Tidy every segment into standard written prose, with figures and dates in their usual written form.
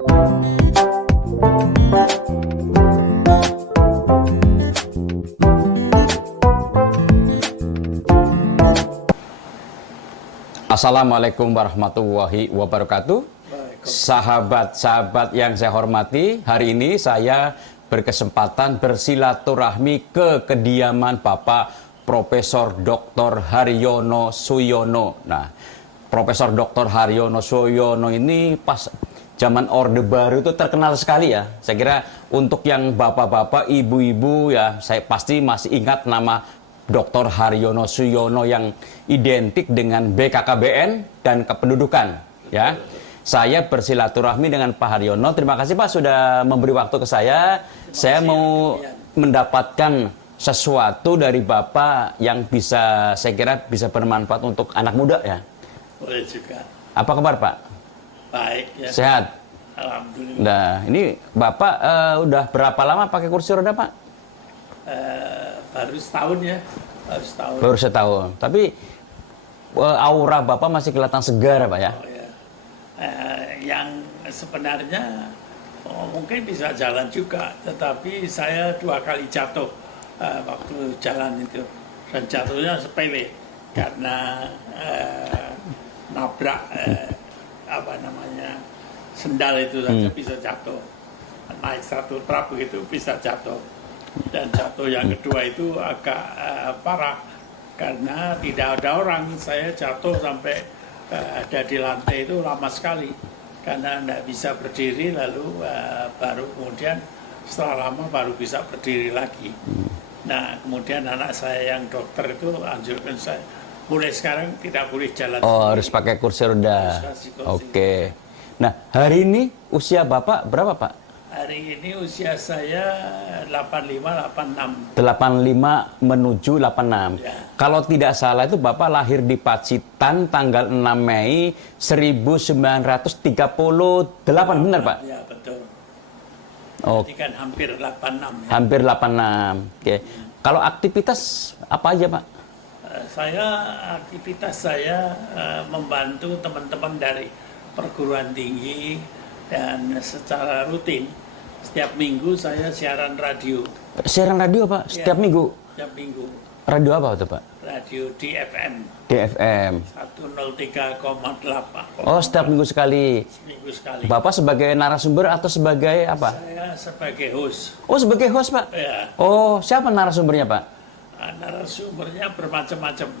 Assalamualaikum warahmatullahi wabarakatuh. Sahabat-sahabat yang saya hormati, hari ini saya berkesempatan bersilaturahmi ke kediaman Bapak Profesor Dr. Haryono Suyono. Nah, Profesor Dr. Haryono Suyono ini pas zaman Orde Baru itu terkenal sekali ya. Saya kira untuk yang bapak-bapak, ibu-ibu ya, saya pasti masih ingat nama Dr. Haryono Suyono yang identik dengan BKKBN dan kependudukan ya. Saya bersilaturahmi dengan Pak Haryono. Terima kasih Pak sudah memberi waktu ke saya. Saya mau mendapatkan sesuatu dari Bapak yang bisa, saya kira bisa bermanfaat untuk anak muda ya. Boleh juga. Apa kabar Pak? Baik ya. Sehat? Alhamdulillah. Nah, ini Bapak udah berapa lama pakai kursi roda Pak? Baru setahun ya. Baru setahun. Tapi aura Bapak masih kelihatan segar Pak ya? Oh, ya. Yang sebenarnya mungkin bisa jalan juga, tetapi saya 2 kali jatuh waktu jalan itu, dan jatuhnya sepele karena nabrak sendal itu saja bisa jatuh, naik 1 truk begitu bisa jatuh, dan jatuh yang kedua itu agak parah karena tidak ada orang. Saya jatuh sampai ada di lantai itu lama sekali karena tidak bisa berdiri, lalu baru kemudian setelah lama baru bisa berdiri lagi. Nah, kemudian anak saya yang dokter itu anjurkan saya mulai sekarang tidak boleh jalan sendiri. Harus pakai kursi roda. Oke. Nah, hari ini usia Bapak berapa Pak? Hari ini usia saya 85-86. 85 menuju 86. Ya. Kalau tidak salah itu Bapak lahir di Pacitan tanggal 6 Mei 1938, benar Pak? Ya, betul. Oh. Jadi kan hampir 86 ya. Hampir 86. Oke. Kalau aktivitas apa aja Pak? Aktivitas saya membantu teman-teman dari perguruan tinggi, dan secara rutin setiap minggu saya siaran radio. Siaran radio Pak? Setiap minggu? Setiap minggu. Radio apa itu Pak? Radio DFM. DFM. 103,8. Oh, setiap minggu sekali. Seminggu sekali. Bapak sebagai narasumber atau sebagai apa? Saya sebagai host. Oh, sebagai host Pak? Ya. Oh, siapa narasumbernya Pak? Narasumbernya bermacam-macam.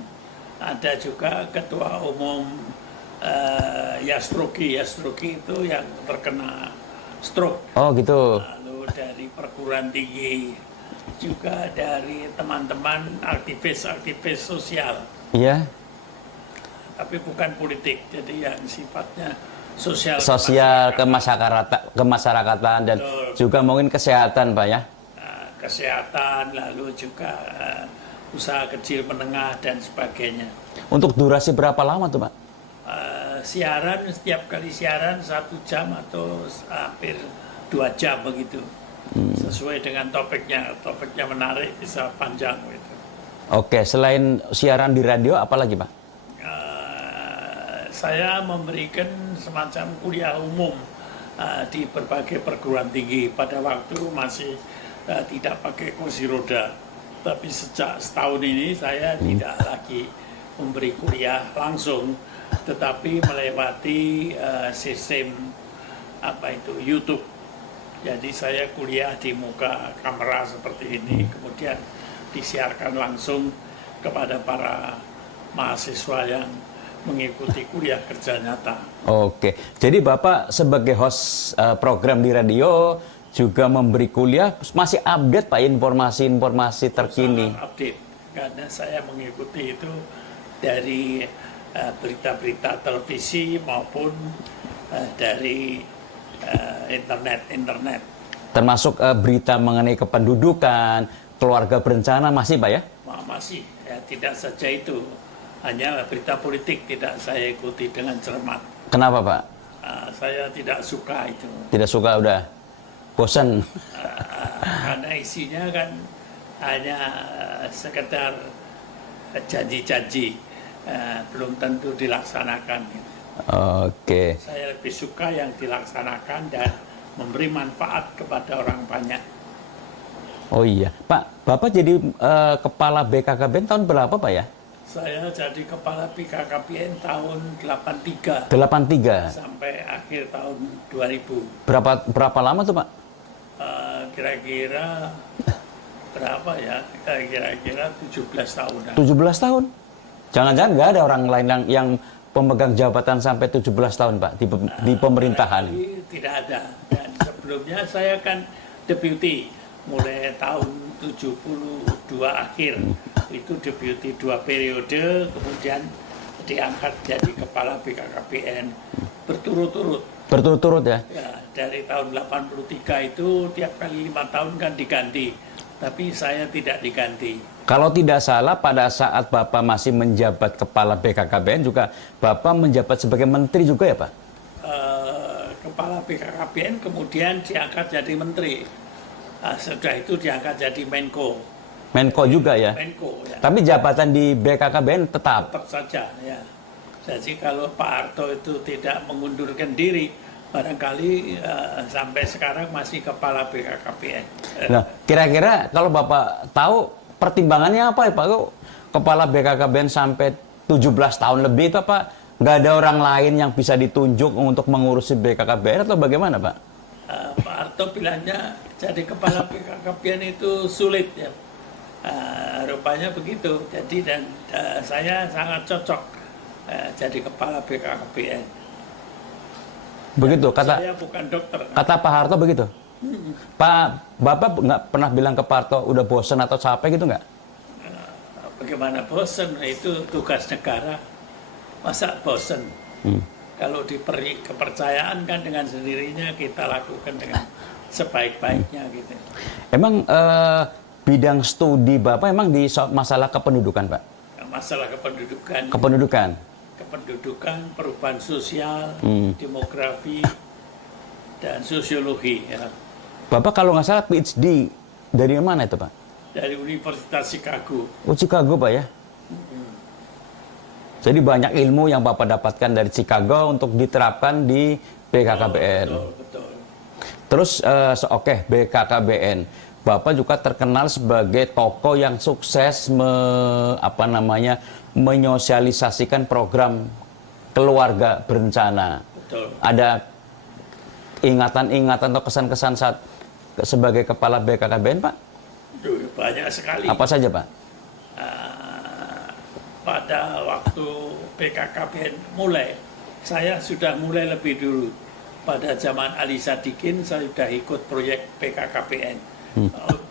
Ada juga ketua umum Yastroki itu yang terkena stroke. Oh gitu. Lalu dari perguruan tinggi, juga dari teman-teman aktivis sosial. Iya. Tapi bukan politik, jadi yang sifatnya sosial kemasyarakatan dan betul. Juga mungkin kesehatan Pak ya. Kesehatan, lalu juga usaha kecil menengah dan sebagainya. Untuk durasi berapa lama tuh Pak? Siaran, setiap kali siaran 1 jam atau hampir 2 jam begitu, sesuai dengan topiknya menarik bisa panjang gitu. Oke, selain siaran di radio apa lagi Pak? Saya memberikan semacam kuliah umum di berbagai perguruan tinggi. Pada waktu masih tidak pakai kursi roda, tapi sejak setahun ini saya tidak lagi memberi kuliah langsung, tetapi melewati sistem YouTube. Jadi saya kuliah di muka kamera seperti ini, kemudian disiarkan langsung kepada para mahasiswa yang mengikuti kuliah kerja nyata. Oke, jadi Bapak sebagai host program di radio juga memberi kuliah, masih update Pak informasi-informasi terkini? Sangat update, karena saya mengikuti itu dari berita-berita televisi maupun dari internet. Termasuk berita mengenai kependudukan, keluarga berencana masih Pak ya? Masih, ya, tidak saja itu, hanya berita politik tidak saya ikuti dengan cermat. Kenapa Pak? Saya tidak suka itu. Tidak suka, udah bosan? Karena isinya kan hanya sekedar janji-janji, belum tentu dilaksanakan. Oke. Saya lebih suka yang dilaksanakan dan memberi manfaat kepada orang banyak. Oh iya, Pak, Bapak jadi kepala BKKBN tahun berapa, Pak ya? Saya jadi kepala BKKBN tahun 83 83. sampai akhir tahun 2000. Berapa lama tuh, Pak? Kira-kira berapa ya? Kira-kira 17 tahunan. 17 tahun. Jangan-jangan nggak ada orang lain yang pemegang jabatan sampai 17 tahun, Pak, di pemerintahan. Tidak ada. Dan sebelumnya saya kan deputi mulai tahun 72 akhir. Itu deputi 2 periode, kemudian diangkat jadi kepala BKKBN berturut-turut. Berturut-turut ya? Ya, dari tahun 83 itu tiap kali 5 tahun kan diganti. Tapi saya tidak diganti. Kalau tidak salah pada saat Bapak masih menjabat kepala BKKBN juga Bapak menjabat sebagai menteri juga ya, Pak? Kepala BKKBN kemudian diangkat jadi menteri. Setelah itu diangkat jadi Menko. Menko juga ya? Menko ya. Tapi jabatan di BKKBN tetap? Tetap saja ya. Jadi kalau Pak Harto itu tidak mengundurkan diri, barangkali sampai sekarang masih kepala BKKBN. Nah, kira-kira kalau Bapak tahu pertimbangannya apa ya Pak? Kok kepala BKKBN sampai 17 tahun lebih itu Pak? Nggak ada orang lain yang bisa ditunjuk untuk mengurusi BKKBN atau bagaimana Pak? Pak Harto bilangnya jadi kepala BKKBN itu sulit ya. Rupanya begitu. Jadi dan saya sangat cocok jadi kepala BKKBN. Begitu Ya, kata saya bukan dokter. kata Pak Harto begitu. Pak, Bapak nggak pernah bilang ke Pak Harto udah bosan atau capek gitu nggak? Bagaimana bosan? Itu tugas negara. Masa bosan? Kalau diberi kepercayaan kan dengan sendirinya kita lakukan dengan sebaik-baiknya gitu. Emang bidang studi Bapak emang di masalah kependudukan Pak? Masalah kependudukan. Kependudukan, perubahan sosial, demografi, dan sosiologi. Ya. Bapak kalau nggak salah PhD dari mana itu Pak? Dari Universitas Chicago. Oh Chicago Pak ya? Jadi banyak ilmu yang Bapak dapatkan dari Chicago untuk diterapkan di BKKBN. Betul. Terus oke BKKBN. Bapak juga terkenal sebagai tokoh yang sukses menyosialisasikan program keluarga berencana. Betul. Ada ingatan-ingatan atau kesan-kesan saat sebagai kepala BKKBN, Pak? Banyak sekali. Apa saja, Pak? Pada waktu BKKBN mulai, saya sudah mulai lebih dulu. Pada zaman Ali Sadikin, saya sudah ikut proyek BKKBN,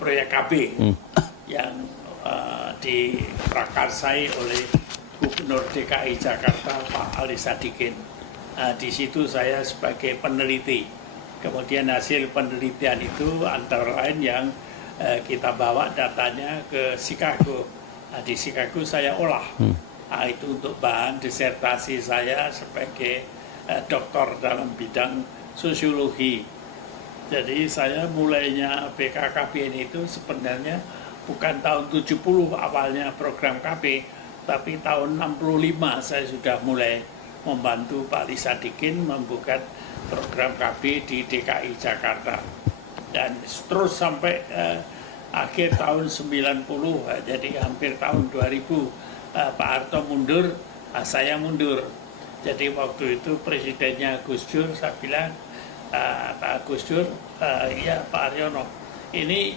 proyek KB, yang diprakarsai oleh Gubernur DKI Jakarta Pak Ali Sadikin. Di situ saya sebagai peneliti. Kemudian hasil penelitian itu antara lain yang kita bawa datanya ke Chicago. Di Chicago saya olah. Itu untuk bahan disertasi saya sebagai doktor dalam bidang sosiologi. Jadi saya mulainya BKKBN itu sebenarnya bukan tahun 70 awalnya program KB, tapi tahun 65 saya sudah mulai membantu Pak Ali Sadikin membuka program KB di DKI Jakarta. Dan terus sampai akhir tahun 90, jadi hampir tahun 2000, Pak Harto mundur, saya mundur. Jadi waktu itu presidennya Gus Dur, saya bilang, Pak Gus Dur, iya Pak Haryono, ini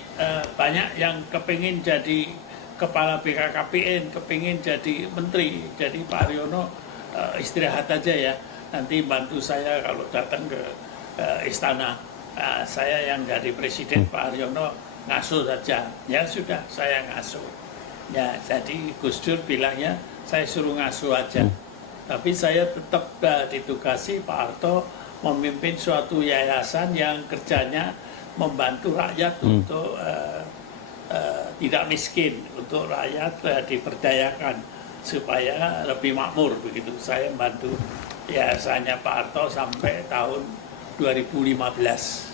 banyak yang kepingin jadi kepala BKKBN, kepingin jadi menteri. Jadi Pak Haryono istirahat aja ya, nanti bantu saya kalau datang ke istana. Saya yang jadi presiden, Pak Haryono ngasuh saja. Ya sudah, saya ngasuh. Ya, jadi Gus Dur bilangnya saya suruh ngasuh aja. Tapi saya tetap ditugasi Pak Harto memimpin suatu yayasan yang kerjanya membantu rakyat untuk tidak miskin, untuk rakyat diberdayakan supaya lebih makmur begitu. Saya membantu yayasannya Pak Harto sampai tahun 2015.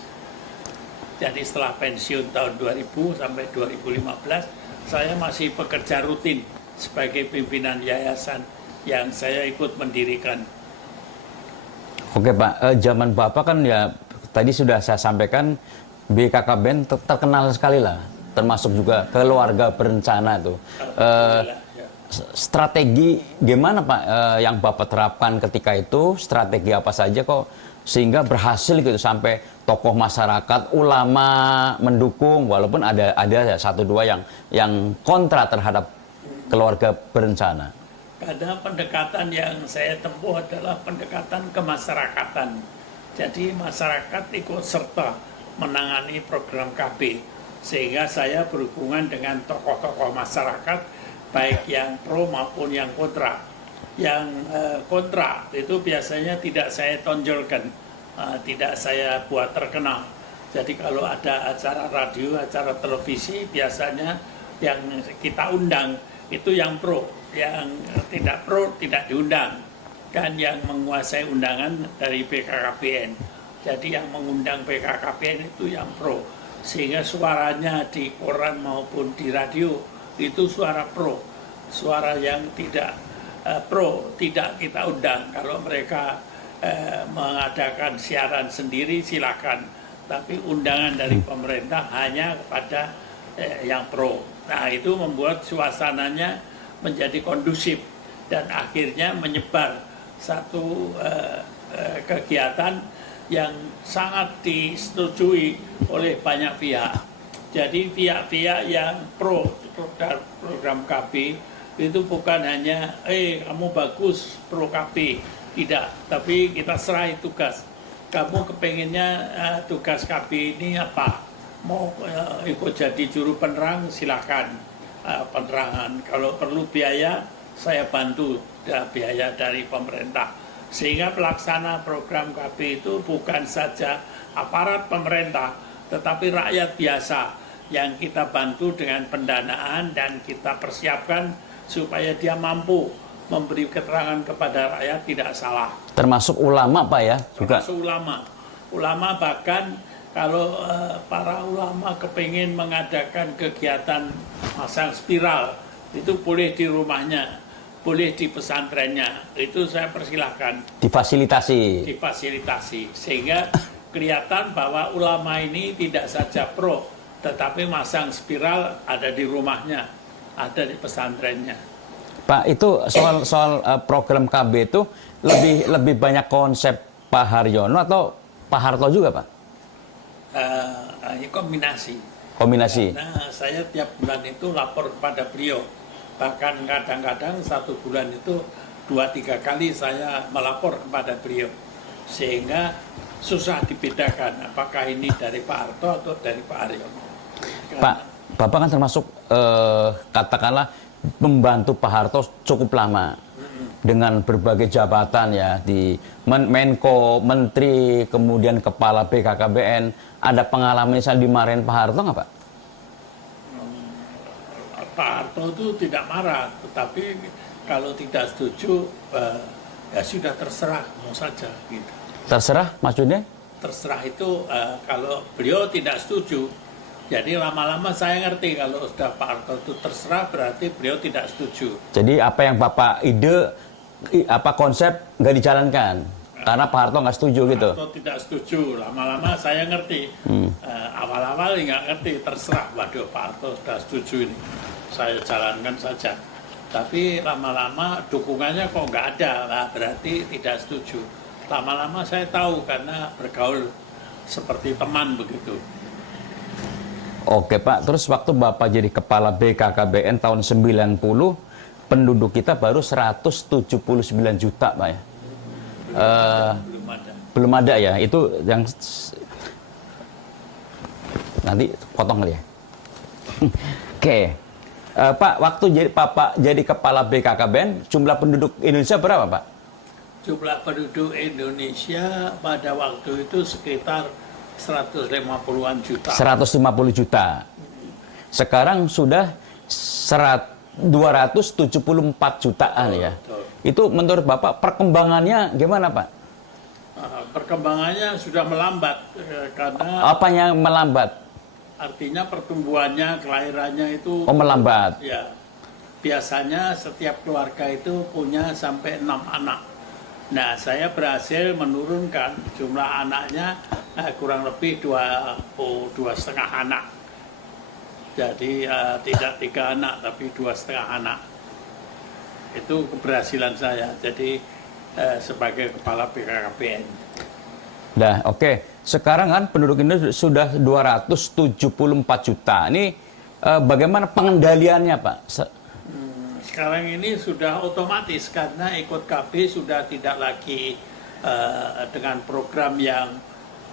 Jadi setelah pensiun tahun 2000 sampai 2015, saya masih bekerja rutin sebagai pimpinan yayasan yang saya ikut mendirikan. Oke Pak, zaman Bapak kan ya tadi sudah saya sampaikan BKKBN terkenal sekali lah, termasuk juga keluarga berencana tuh. Strategi gimana Pak yang Bapak terapkan ketika itu, strategi apa saja kok sehingga berhasil gitu sampai tokoh masyarakat, ulama mendukung walaupun ada satu dua yang kontra terhadap keluarga berencana. Karena pendekatan yang saya tempuh adalah pendekatan kemasyarakatan. Jadi masyarakat ikut serta menangani program KB. Sehingga saya berhubungan dengan tokoh-tokoh masyarakat, baik yang pro maupun yang kontra. Yang kontra itu biasanya tidak saya tonjolkan, tidak saya buat terkenal. Jadi kalau ada acara radio, acara televisi, biasanya yang kita undang itu yang pro. Yang tidak pro tidak diundang, kan yang menguasai undangan dari BKKBN. Jadi yang mengundang BKKBN itu yang pro, sehingga suaranya di koran maupun di radio itu suara pro. Suara yang tidak pro tidak kita undang. Kalau mereka mengadakan siaran sendiri silakan, tapi undangan dari pemerintah hanya kepada yang pro. Nah itu membuat suasananya menjadi kondusif dan akhirnya menyebar satu kegiatan yang sangat disetujui oleh banyak pihak. Jadi pihak-pihak yang pro program KB itu bukan hanya kamu bagus pro KB, tidak, tapi kita serahi tugas. Kamu kepengennya tugas KB ini apa? Mau ikut jadi juru penerang silakan. Penerangan, kalau perlu biaya saya bantu biaya dari pemerintah, sehingga pelaksana program KB itu bukan saja aparat pemerintah tetapi rakyat biasa yang kita bantu dengan pendanaan dan kita persiapkan supaya dia mampu memberi keterangan kepada rakyat tidak salah. Termasuk ulama Pak ya juga. Termasuk ulama bahkan kalau para ulama kepingin mengadakan kegiatan masang spiral, itu boleh di rumahnya, boleh di pesantrennya, itu saya persilahkan. Difasilitasi. Difasilitasi, sehingga kelihatan bahwa ulama ini tidak saja pro, tetapi masang spiral ada di rumahnya, ada di pesantrennya. Pak, itu soal program KB itu lebih banyak konsep Pak Haryono atau Pak Harto juga Pak? Kombinasi. Nah, saya tiap bulan itu lapor kepada beliau. Bahkan kadang-kadang satu bulan itu 2-3 kali saya melapor kepada beliau. Sehingga susah dibedakan apakah ini dari Pak Harto atau dari Pak Haryono. Pak, Bapak kan termasuk katakanlah membantu Pak Harto cukup lama. Dengan berbagai jabatan ya di Menko, Menteri, kemudian Kepala BKKBN, ada pengalaman misalnya dimarahin Pak Harto nggak Pak? Pak Harto itu tidak marah, tetapi kalau tidak setuju ya sudah terserah, mau saja. Gitu. Terserah maksudnya? Terserah itu kalau beliau tidak setuju. Jadi lama-lama saya ngerti kalau sudah Pak Harto itu terserah berarti beliau tidak setuju. Jadi apa yang Bapak apa konsep nggak dijalankan karena Pak Harto nggak setuju gitu. Harto tidak setuju, lama-lama saya ngerti. Awal-awal nggak ngerti, terserah. Waduh, Pak Harto sudah setuju ini, saya jalankan saja. Tapi lama-lama dukungannya kok nggak ada, lah berarti tidak setuju. Lama-lama saya tahu karena bergaul seperti teman begitu. Oke Pak, terus waktu Bapak jadi Kepala BKKBN tahun 90, penduduk kita baru 179 juta Pak ya. Belum ada ya, itu yang nanti potong kali ya. Oke. Pak, waktu Bapak jadi Kepala BKKBN, jumlah penduduk Indonesia berapa Pak? Jumlah penduduk Indonesia pada waktu itu sekitar 150-an juta. 150 juta. Sekarang sudah 274 jutaan ya. Betul. Itu menurut Bapak perkembangannya gimana Pak? Perkembangannya sudah melambat karena Apa yang melambat? artinya pertumbuhannya, kelahirannya itu melambat. Ya. Biasanya setiap keluarga itu punya sampai 6 anak. Nah, saya berhasil menurunkan jumlah anaknya kurang lebih 2,5 anak. Jadi tidak 3 anak, tapi 2,5 anak. Itu keberhasilan saya. Jadi sebagai kepala BKKBN. Nah, oke. Sekarang kan penduduk Indonesia sudah 274 juta. Ini bagaimana pengendaliannya, Pak? Sekarang ini sudah otomatis karena ikut KB sudah tidak lagi dengan program yang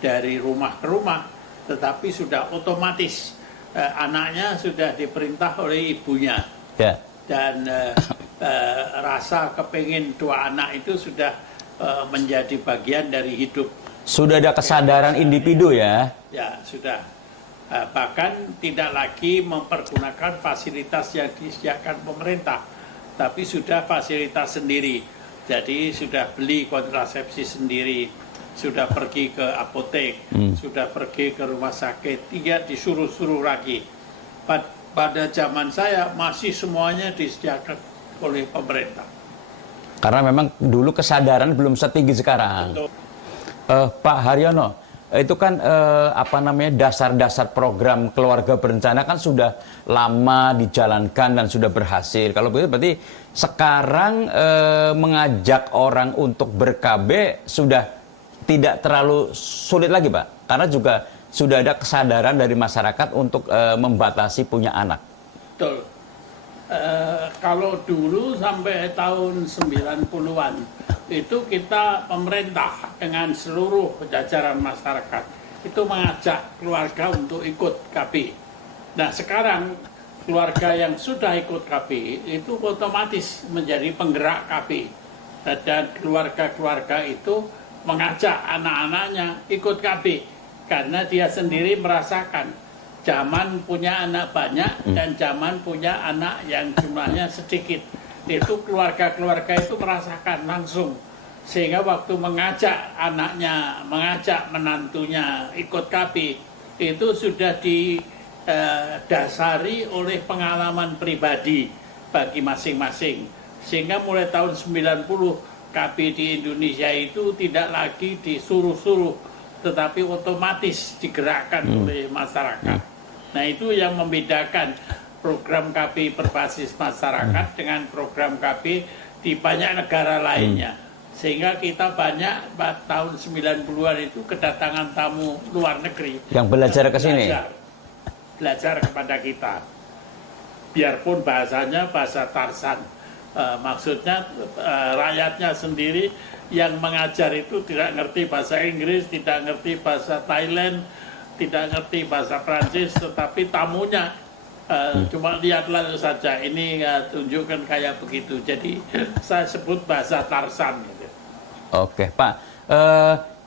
dari rumah ke rumah, tetapi sudah otomatis anaknya sudah diperintah oleh ibunya. Ya. Dan rasa kepingin 2 anak itu sudah menjadi bagian dari hidup. Sudah ada kesadaran individu ya? Ya, sudah. Bahkan tidak lagi mempergunakan fasilitas yang disediakan pemerintah, tapi sudah fasilitas sendiri. Jadi sudah beli kontrasepsi sendiri, sudah pergi ke apotek, sudah pergi ke rumah sakit, tidak disuruh-suruh lagi. Pada zaman saya masih semuanya disediakan oleh pemerintah. Karena memang dulu kesadaran belum setinggi sekarang. Betul. Pak Haryono, itu kan dasar-dasar program keluarga berencana kan sudah lama dijalankan dan sudah berhasil. Kalau begitu berarti sekarang mengajak orang untuk ber-KB sudah tidak terlalu sulit lagi, Pak. Karena juga sudah ada kesadaran dari masyarakat untuk membatasi punya anak. Betul. Kalau dulu sampai tahun 90-an itu kita pemerintah dengan seluruh jajaran masyarakat itu mengajak keluarga untuk ikut KB. Nah, sekarang keluarga yang sudah ikut KB itu otomatis menjadi penggerak KB. Dan keluarga-keluarga itu mengajak anak-anaknya ikut KB karena dia sendiri merasakan zaman punya anak banyak dan zaman punya anak yang jumlahnya sedikit. Itu keluarga-keluarga itu merasakan langsung. Sehingga waktu mengajak anaknya, mengajak menantunya ikut KB, itu sudah didasari oleh pengalaman pribadi bagi masing-masing. Sehingga mulai tahun 90, KB di Indonesia itu tidak lagi disuruh-suruh, tetapi otomatis digerakkan oleh masyarakat. Nah, itu yang membedakan program KB berbasis masyarakat dengan program KB di banyak negara lainnya. Sehingga kita banyak tahun 90-an itu kedatangan tamu luar negeri. Yang belajar ke sini? Belajar kepada kita. Biarpun bahasanya bahasa Tarsan. Maksudnya rakyatnya sendiri yang mengajar itu tidak ngerti bahasa Inggris, tidak ngerti bahasa Thailand, tidak ngerti bahasa Prancis, tetapi tamunya cuma lihatlah saja, ini tunjukkan kayak begitu. Jadi saya sebut bahasa Tarsan. Gitu. Oke, Pak.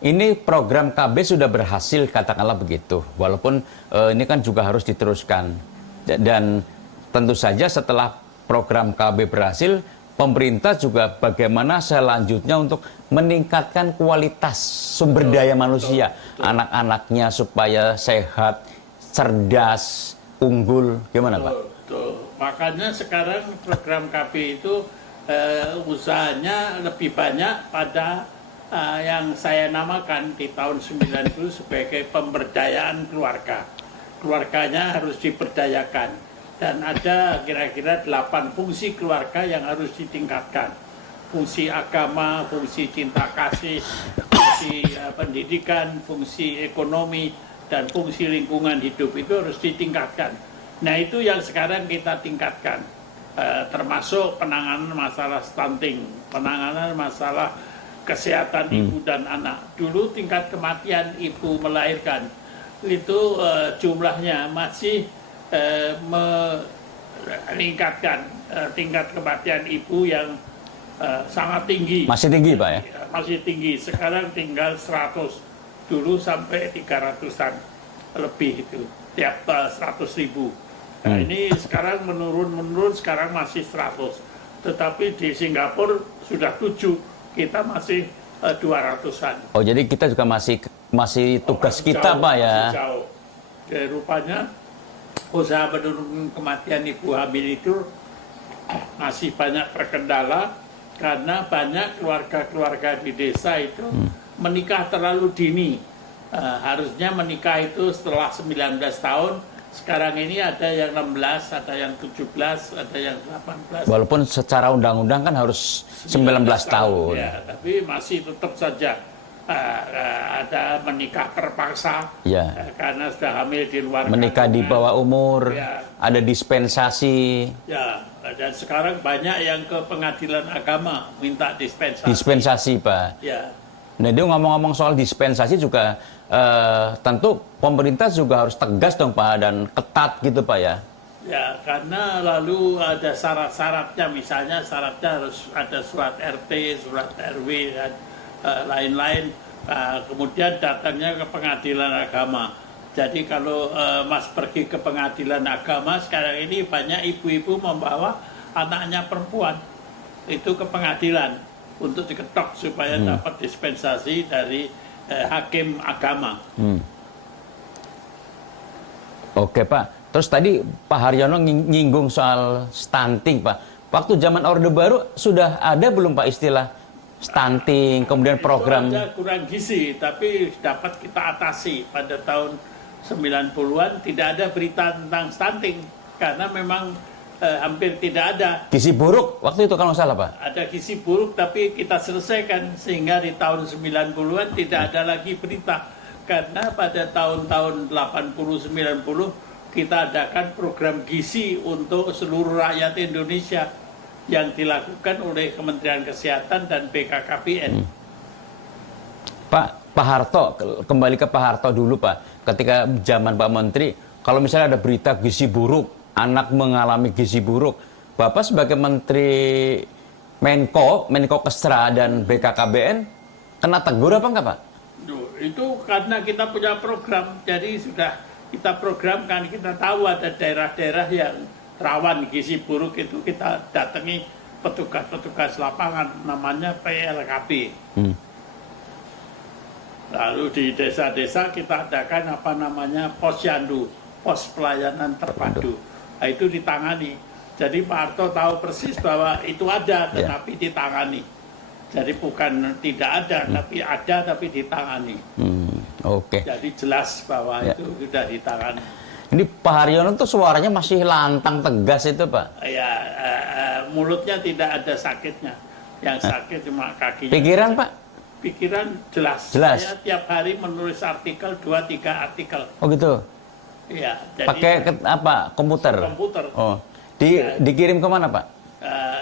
Ini program KB sudah berhasil, katakanlah begitu. Walaupun ini kan juga harus diteruskan. Dan tentu saja setelah program KB berhasil, pemerintah juga bagaimana selanjutnya untuk meningkatkan kualitas sumber daya manusia, anak-anaknya supaya sehat, cerdas, unggul, gimana Pak? Betul. Makanya sekarang program KB itu usahanya lebih banyak pada yang saya namakan di tahun 90 sebagai pemberdayaan keluarga. Keluarganya harus diberdayakan. Dan ada kira-kira 8 fungsi keluarga yang harus ditingkatkan. Fungsi agama, fungsi cinta kasih, fungsi pendidikan, fungsi ekonomi, dan fungsi lingkungan hidup itu harus ditingkatkan. Nah, itu yang sekarang kita tingkatkan. Termasuk penanganan masalah stunting, penanganan masalah kesehatan ibu dan anak. Dulu tingkat kematian ibu melahirkan itu jumlahnya masih meningkatkan tingkat kematian ibu yang sangat tinggi. Masih tinggi, Pak ya? Masih tinggi. Sekarang tinggal 100. Dulu sampai 300-an lebih itu. Tiap 100.000. Nah, ini sekarang menurun, sekarang masih 100. Tetapi di Singapura sudah 7. Kita masih 200-an. Oh, jadi kita juga masih tugas kita, jauh, Pak ya? jauh. Jadi, rupanya usaha menurunkan kematian ibu hamil itu masih banyak terkendala karena banyak keluarga-keluarga di desa itu menikah terlalu dini. Harusnya menikah itu setelah 19 tahun. Sekarang ini ada yang 16, ada yang 17, ada yang 18. Walaupun secara undang-undang kan harus 19 tahun. Ya, tapi masih tetap saja ada menikah terpaksa Ya. karena sudah hamil di luar Menikah di kandungan. bawah umur, Ya. ada dispensasi. Ya, dan sekarang banyak yang ke pengadilan agama minta dispensasi. Dispensasi, Pak. Ya, Nah, dia ngomong-ngomong soal dispensasi juga, tentu pemerintah juga harus tegas dong, Pak, dan ketat gitu, Pak, ya. ya, karena lalu ada syarat-syaratnya, misalnya syaratnya harus ada surat RT, surat RW, dan lain-lain. Kemudian datangnya ke pengadilan agama. Jadi kalau Mas pergi ke pengadilan agama, sekarang ini banyak ibu-ibu membawa anaknya perempuan itu ke pengadilan untuk diketok supaya dapat dispensasi dari hakim agama. Oke, Pak. Terus tadi Pak Haryono nyinggung soal stunting, Pak. Waktu zaman Orde Baru sudah ada belum, Pak, istilah stunting, kemudian program? Itu ada kurang gizi, tapi dapat kita atasi. Pada tahun 90-an tidak ada berita tentang stunting, karena memang hampir tidak ada. Gizi buruk waktu itu kalau nggak salah, Pak. Ada gizi buruk, tapi kita selesaikan, sehingga di tahun 90-an tidak ada lagi berita. Karena pada tahun-tahun 80-90 kita adakan program gizi untuk seluruh rakyat Indonesia yang dilakukan oleh Kementerian Kesehatan dan BKKBN. Pak Harto, kembali ke Pak Harto dulu, Pak. Ketika zaman Pak Menteri, kalau misalnya ada berita gizi buruk, anak mengalami gizi buruk, Bapak sebagai Menteri Menko Kesra dan BKKBN, kena tegur apa enggak, Pak? Itu karena kita punya program, jadi sudah kita programkan, kita tahu ada daerah-daerah yang rawan gizi buruk, itu kita datangi petugas-petugas lapangan, namanya PLKB. Lalu di desa-desa kita adakan apa namanya posyandu, pos pelayanan terpadu. Nah, itu ditangani. Jadi Pak Harto tahu persis bahwa itu ada, tetapi ditangani. Jadi bukan tidak ada, tapi ada, tapi ditangani. Oke. Jadi jelas bahwa itu sudah ditangani. Ini Pak Haryono tuh suaranya masih lantang tegas itu, Pak. Ya, mulutnya tidak ada sakitnya. Yang sakit cuma kakinya. Pikiran, Pak? Pikiran jelas. Jelas. Saya tiap hari menulis artikel, 2-3 artikel. Oh gitu. Iya. Pakai apa? Komputer? Komputer. Oh. Dikirim kemana, Pak?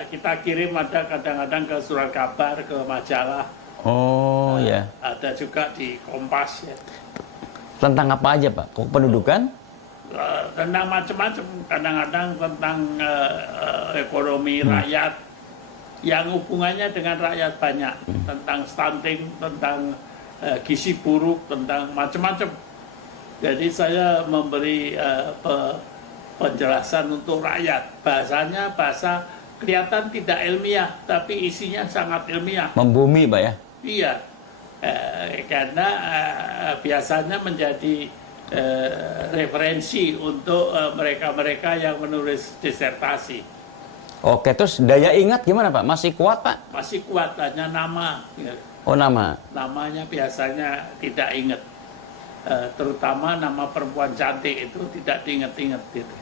Kita kirim, ada kadang-kadang ke surat kabar, ke majalah. Oh, ya. Ada juga di Kompas. Ya. Tentang apa aja, Pak? Pendudukan? Tentang macam-macam. Kadang-kadang tentang ekonomi rakyat, yang hubungannya dengan rakyat banyak. Tentang stunting, tentang gizi buruk, tentang macam-macam. Jadi saya memberi penjelasan untuk rakyat. Bahasanya bahasa kelihatan tidak ilmiah, tapi isinya sangat ilmiah. Membumi, Pak, ya? Iya, karena biasanya menjadi referensi untuk mereka-mereka yang menulis disertasi. Oke, terus daya ingat gimana, Pak? Masih kuat, Pak? Masih kuat, hanya nama. Ya. Oh, nama. Namanya biasanya tidak ingat. Terutama nama perempuan cantik itu tidak diingat-ingat. Gitu.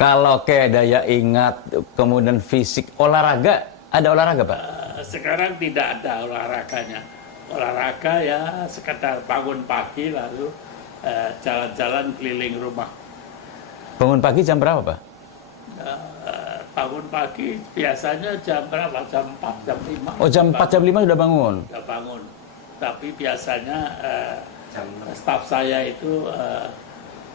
Kalau kayak daya ingat, kemudian fisik, olahraga, ada olahraga, Pak? Sekarang tidak ada olahraganya. Olahraga ya sekedar bangun pagi lalu jalan-jalan keliling rumah. Bangun pagi jam berapa, Pak? Bangun pagi biasanya jam berapa? Jam 4, jam 5. Oh, jam 4, jam 5 sudah bangun? Sudah bangun. Tapi biasanya staf saya itu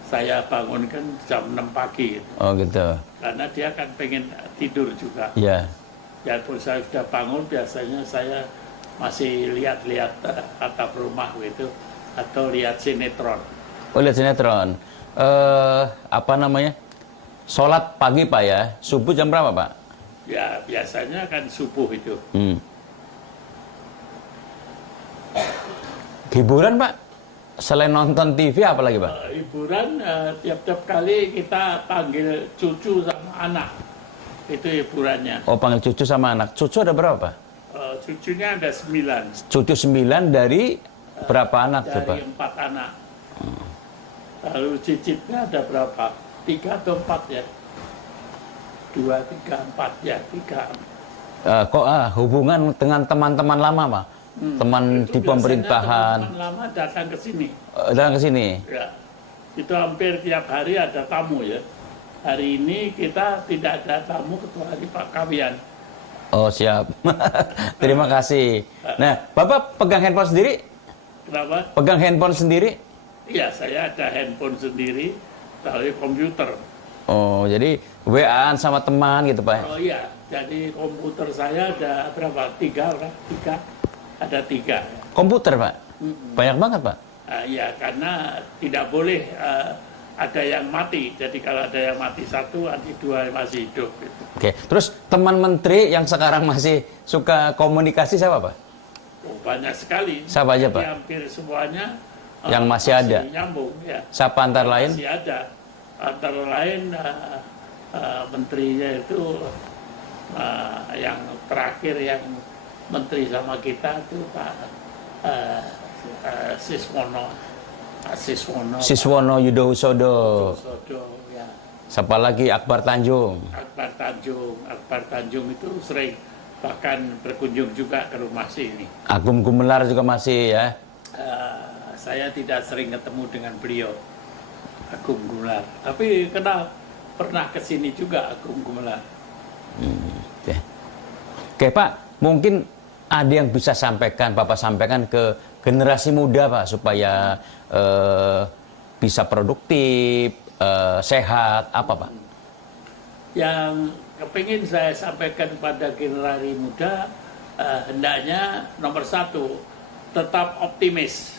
saya bangunkan jam 6 pagi. Oh, gitu. Karena dia kan pengen tidur juga. Iya. Biarpun saya sudah bangun, biasanya saya masih lihat-lihat atap rumah gitu, atau lihat sinetron. Oh, lihat sinetron. Apa namanya? Sholat pagi, Pak, ya? Subuh jam berapa, Pak? Ya, biasanya kan subuh itu. Hiburan, Pak? Selain nonton TV, apa lagi, Pak? Hiburan, tiap-tiap kali kita panggil cucu sama anak. Itu hiburannya. Oh, panggil cucu sama anak. Cucu ada berapa, Pak? Cucunya ada 9. Cucu 9 dari berapa anak tuh, Pak? Dari 4 anak. Lalu cicitnya ada berapa? 3 atau 4 ya? 2, 3, 4 ya, 3. Hubungan dengan teman-teman lama, Pak? Teman Itu di biasanya pemerintahan. teman-teman lama datang ke sini. Datang ke sini. Ya. Itu hampir tiap hari ada tamu ya. Hari ini kita tidak ada tamu kecuali Pak Kawian. Oh, siap. Terima kasih. Nah, Bapak pegang handphone sendiri? Kenapa? Pegang handphone sendiri? Iya, saya ada handphone sendiri, dari komputer. Oh, jadi WA-an sama teman gitu, Pak? Oh iya, jadi komputer saya ada berapa? 3 orang? 3? Ada 3. Komputer, Pak? Banyak banget, Pak? Ya, karena tidak boleh ada yang mati. Jadi kalau ada yang mati 1, nanti 2 masih hidup. Gitu. Oke, terus teman menteri yang sekarang masih suka komunikasi siapa, Pak? Oh, banyak sekali. Siapa aja, Jadi Pak? hampir semuanya Yang masih ada? nyambung, ya. Siapa antara lain? Masih ada. Antara lain menterinya itu yang terakhir yang menteri sama kita itu Pak Siswono. Siswono Yudhoyono. Sodo, ya. Siapa lagi? Akbar Tanjung. Akbar Tanjung itu sering bahkan berkunjung juga ke rumah sini. Agung Gumelar juga masih ya. Saya tidak sering ketemu dengan beliau, Agung Gumelar. Tapi pernah ke sini juga Agung Gumelar. Oke. Oke, Pak, mungkin ada yang bisa Bapak sampaikan ke generasi muda, Pak, supaya bisa produktif, sehat, apa, Pak? Yang kepingin saya sampaikan pada generasi muda, hendaknya nomor 1, tetap optimis.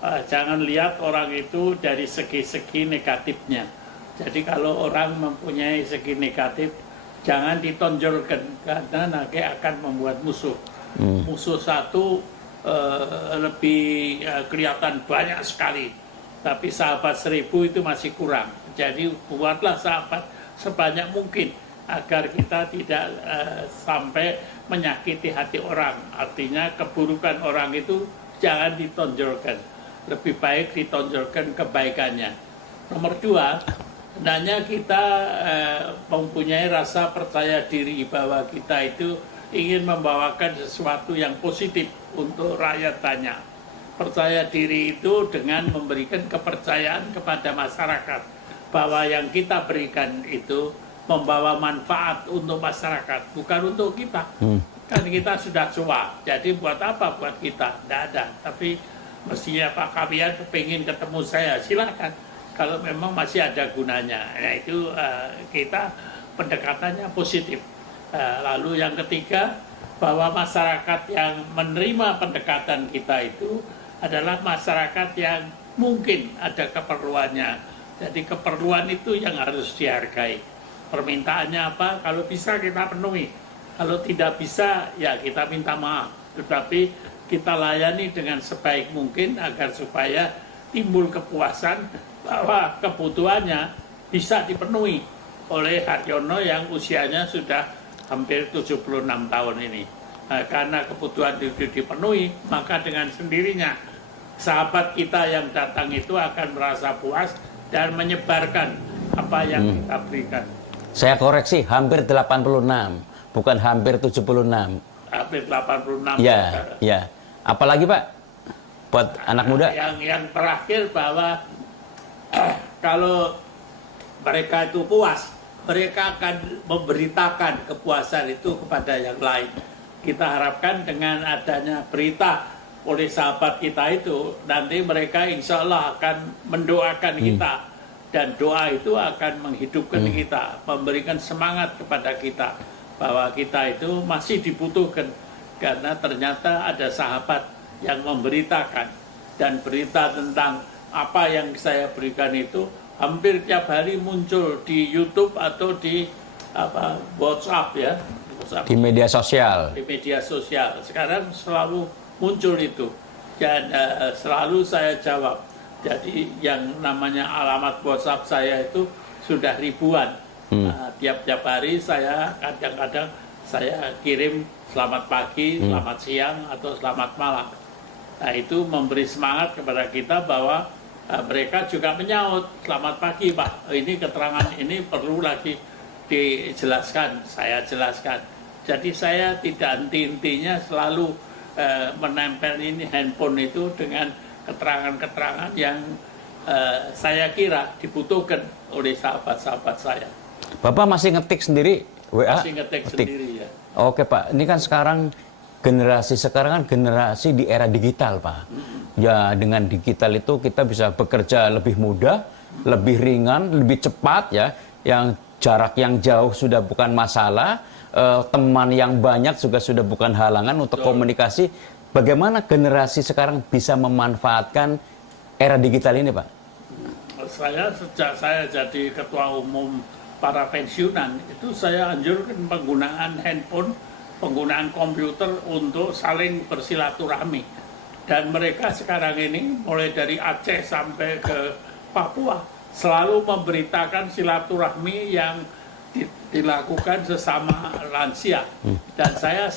Jangan lihat orang itu dari segi-segi negatifnya. Jadi kalau orang mempunyai segi negatif, jangan ditonjolkan karena nanti akan membuat musuh. Musuh satu lebih kelihatan banyak sekali, tapi sahabat 1000 itu masih kurang. Jadi buatlah sahabat sebanyak mungkin agar kita tidak sampai menyakiti hati orang. Artinya keburukan orang itu jangan ditonjolkan. Lebih baik ditonjolkan kebaikannya. Nomor 2, hendaknya kita mempunyai rasa percaya diri bahwa kita itu ingin membawakan sesuatu yang positif untuk rakyat banyak. Percaya diri itu dengan memberikan kepercayaan kepada masyarakat bahwa yang kita berikan itu membawa manfaat untuk masyarakat, bukan untuk kita. Kan kita sudah tua, jadi buat apa buat kita? Tidak ada. Tapi mestinya Pak Kawian pengen ketemu saya, silakan. Kalau memang masih ada gunanya. Nah itu kita pendekatannya positif. Lalu yang ketiga, bahwa masyarakat yang menerima pendekatan kita itu adalah masyarakat yang mungkin ada keperluannya. Jadi keperluan itu yang harus dihargai. Permintaannya apa? Kalau bisa kita penuhi. Kalau tidak bisa, ya kita minta maaf. Tetapi kita layani dengan sebaik mungkin agar supaya timbul kepuasan bahwa kebutuhannya bisa dipenuhi oleh Haryono yang usianya sudah hampir 76 tahun ini. Karena kebutuhan itu dipenuhi, maka dengan sendirinya sahabat kita yang datang itu akan merasa puas dan menyebarkan apa yang kita berikan. Saya koreksi, hampir 86, bukan hampir 76. Hampir 86. Ya, ya. Apalagi, Pak, buat anak muda? Yang terakhir bahwa kalau mereka itu puas, mereka akan memberitakan kepuasan itu kepada yang lain. Kita harapkan dengan adanya berita oleh sahabat kita itu, nanti mereka insya Allah akan mendoakan kita. Dan doa itu akan menghidupkan kita, memberikan semangat kepada kita bahwa kita itu masih dibutuhkan. Karena ternyata ada sahabat yang memberitakan. Dan berita tentang apa yang saya berikan itu hampir tiap hari muncul di YouTube atau di WhatsApp ya. WhatsApp. Di media sosial. Di media sosial. Sekarang selalu muncul itu. Dan selalu saya jawab. Jadi yang namanya alamat WhatsApp saya itu sudah ribuan. Tiap-tiap hari saya kadang-kadang saya kirim selamat pagi, selamat siang, atau selamat malam. Nah, itu memberi semangat kepada kita bahwa mereka juga menyaut, selamat pagi Pak, ini keterangan ini perlu lagi dijelaskan, saya jelaskan. Jadi saya tidak henti-hentinya selalu menempel ini handphone itu dengan keterangan-keterangan yang saya kira dibutuhkan oleh sahabat-sahabat saya. Bapak masih ngetik sendiri WA? Masih ngetik sendiri ya. Oke Pak, ini kan sekarang generasi sekarang kan generasi di era digital Pak. Ya dengan digital itu kita bisa bekerja lebih mudah, lebih ringan, lebih cepat ya. Yang jarak yang jauh sudah bukan masalah, teman yang banyak juga sudah bukan halangan untuk komunikasi. Bagaimana generasi sekarang bisa memanfaatkan era digital ini Pak? Saya sejak saya jadi ketua umum para pensiunan itu saya anjurkan penggunaan handphone, penggunaan komputer untuk saling bersilaturahmi. Dan mereka sekarang ini mulai dari Aceh sampai ke Papua selalu memberitakan silaturahmi yang dilakukan sesama lansia. Dan saya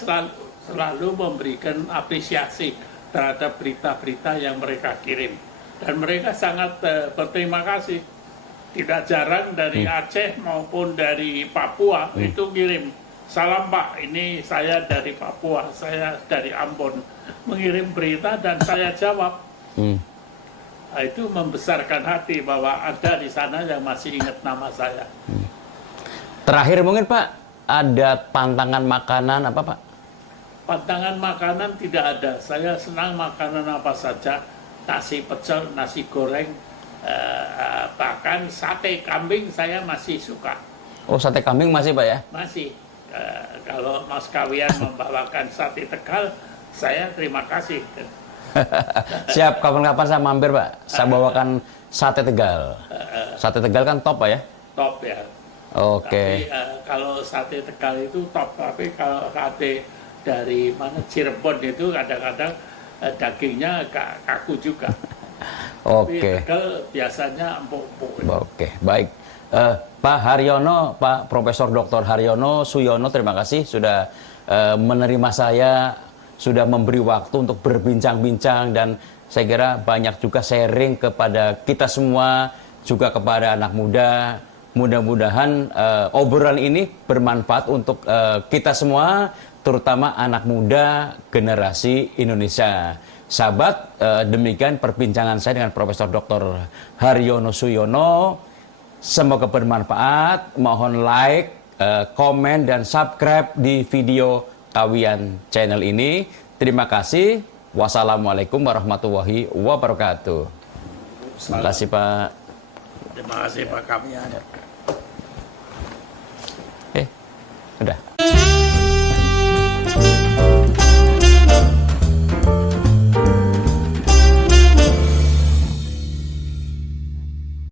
selalu memberikan apresiasi terhadap berita-berita yang mereka kirim. Dan mereka sangat berterima kasih. Tidak jarang dari Aceh maupun dari Papua itu kirim, salam Pak, ini saya dari Papua, saya dari Ambon, mengirim berita dan saya jawab. Nah, itu membesarkan hati bahwa ada di sana yang masih ingat nama saya. Terakhir mungkin Pak, ada pantangan makanan apa Pak? Pantangan makanan tidak ada, saya senang makanan apa saja, nasi pecel, nasi goreng, bahkan sate kambing saya masih suka. Oh sate kambing masih Pak ya? Masih. Kalau Mas Kawian membawakan sate Tegal, saya terima kasih. Siap, kapan-kapan saya mampir Pak. Saya bawakan sate Tegal. Sate Tegal kan top Pak ya? Top ya. Oke. Tapi kalau sate Tegal itu top, tapi kalau sate dari mana Cirebon itu kadang-kadang dagingnya kaku juga. Oke. Tegal biasanya empuk-empuk. Oke, baik. Pak Haryono, Pak Profesor Dr. Haryono Suyono, terima kasih sudah menerima saya, sudah memberi waktu untuk berbincang-bincang, dan saya kira banyak juga sharing kepada kita semua, juga kepada anak muda. Mudah-mudahan obrolan ini bermanfaat untuk kita semua, terutama anak muda generasi Indonesia. Sahabat, demikian perbincangan saya dengan Profesor Dr. Haryono Suyono. Semoga bermanfaat. Mohon like, komen, dan subscribe di video Kawian channel ini. Terima kasih. Wassalamualaikum warahmatullahi wabarakatuh. Terima kasih Pak. Terima kasih Pak Kawian. Udah.